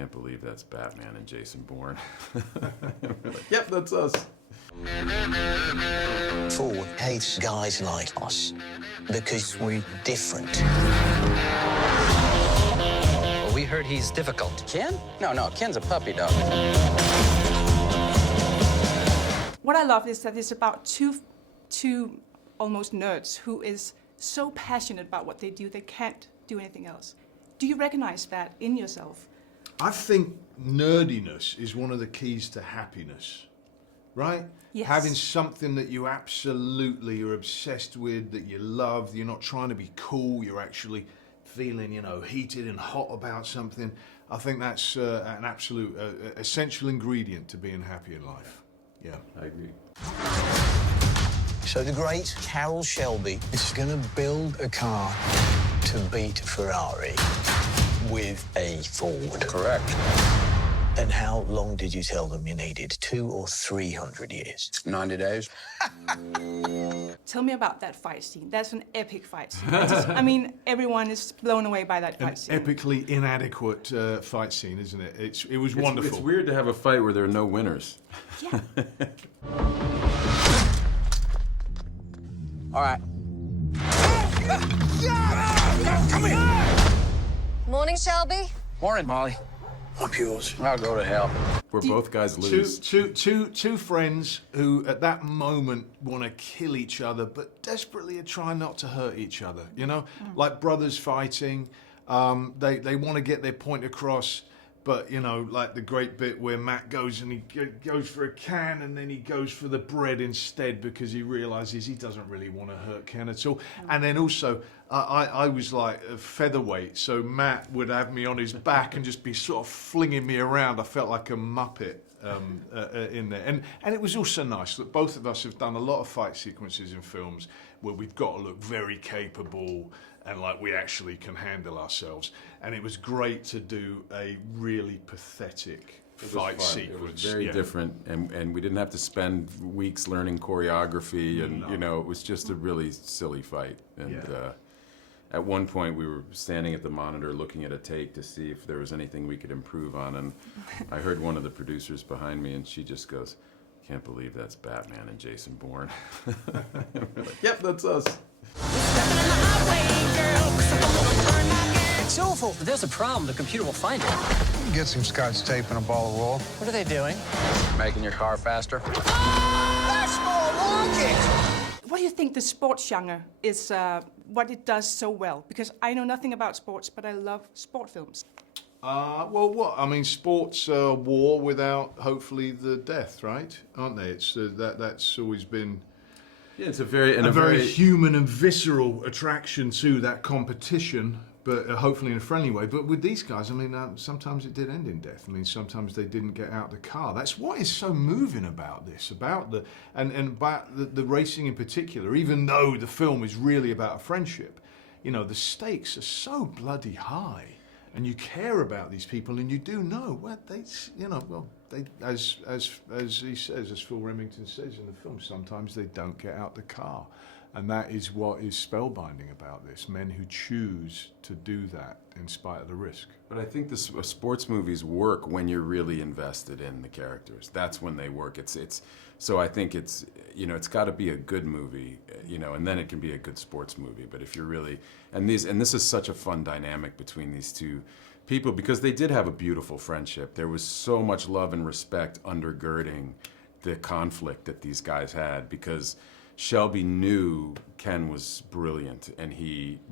Can't believe that's Batman and Jason Bourne. We're like, yep, that's us. Ford hates guys like us because we're different. Well, we heard he's difficult. Ken? No, Ken's a puppy dog. What I love is that it's about two almost nerds who is so passionate about what they do, they can't do anything else. Do you recognize that in yourself? I think nerdiness is one of the keys to happiness, right? Yes. Having something that you absolutely are obsessed with, that you love, you're not trying to be cool, you're actually feeling, heated and hot about something. I think that's an absolute essential ingredient to being happy in life. Yeah, I agree. So the great Carroll Shelby is going to build a car to beat Ferrari with a Ford. Correct. And how long did you tell them you needed? 200 or 300 years? 90 days. Tell me about that fight scene. That's an epic fight scene. Everyone is blown away by that fight scene. An epically inadequate fight scene, isn't it? It was wonderful. It's weird to have a fight where there are no winners. Yeah. All right. Come here! Morning, Shelby. Morning, Molly. Up yours. I'll go to hell. Where both guys lose. Two friends who at that moment want to kill each other, but desperately are trying not to hurt each other, Like brothers fighting. They want to get their point across, but, like the great bit where Matt goes and he goes for a can and then he goes for the bread instead because he realizes he doesn't really want to hurt Ken at all. And then also, I was like a featherweight, so Matt would have me on his back and just be sort of flinging me around. I felt like a Muppet in there. And it was also nice that both of us have done a lot of fight sequences in films where we've got to look very capable and like we actually can handle ourselves. And it was great to do a really pathetic fight sequence. It was very different, and we didn't have to spend weeks learning choreography, and it was just a really silly fight. And at one point, we were standing at the monitor looking at a take to see if there was anything we could improve on, and I heard one of the producers behind me, and she just goes, "Can't believe that's Batman and Jason Bourne." We're like, yep, that's us. It's awful. If there's a problem, the computer will find it. Get some scotch tape and a ball of wool. What are they doing? Making your car faster. That's more like it! What do you think the sports genre is, what it does so well? Because I know nothing about sports, but I love sport films. Sports are war without, hopefully, the death, right? Aren't they? It's that's always been... Yeah, it's a very human and visceral attraction to that competition, but hopefully in a friendly way. But with these guys, sometimes it did end in death. Sometimes they didn't get out of the car. That's what is so moving about this, about the racing in particular. Even though the film is really about a friendship, the stakes are so bloody high, and you care about these people, and you do know as he says, as Phil Remington says in the film, sometimes they don't get out the car. And that is what is spellbinding about this, men who choose to do that in spite of the risk. But I think sports movies work when you're really invested in the characters. That's when they work. So I think it's got to be a good movie, and then it can be a good sports movie. But if you're really, and this is such a fun dynamic between these two people, because they did have a beautiful friendship. There was so much love and respect undergirding the conflict that these guys had, because Shelby knew Ken was brilliant,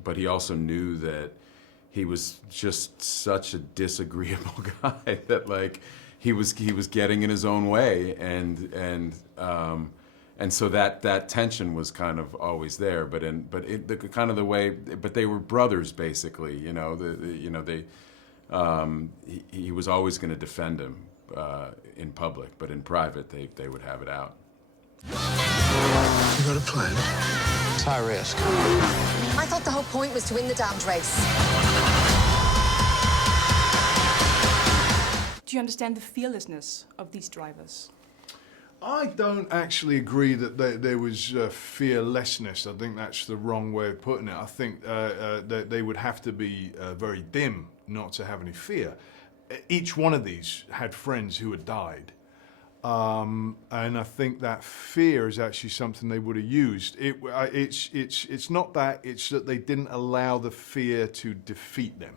but he also knew that he was just such a disagreeable guy that he was getting in his own way, and so that tension was kind of always there. But they were brothers basically. He was always going to defend him in public, but in private they would have it out. You got a plan? It's high risk. I thought the whole point was to win the damned race. Do you understand the fearlessness of these drivers? I don't actually agree that there was fearlessness. I think that's the wrong way of putting it. I think that they would have to be very dim not to have any fear. each one of these had friends who had died. And I think that fear is actually something they would have used. It's not that, it's that they didn't allow the fear to defeat them.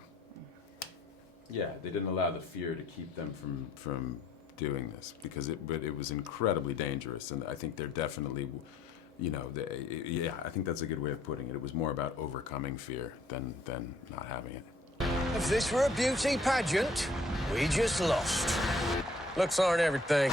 Yeah, they didn't allow the fear to keep them from doing this, because it was incredibly dangerous, and I think they're definitely, yeah, I think that's a good way of putting it. It was more about overcoming fear than not having it. If this were a beauty pageant, we just lost. Looks aren't everything.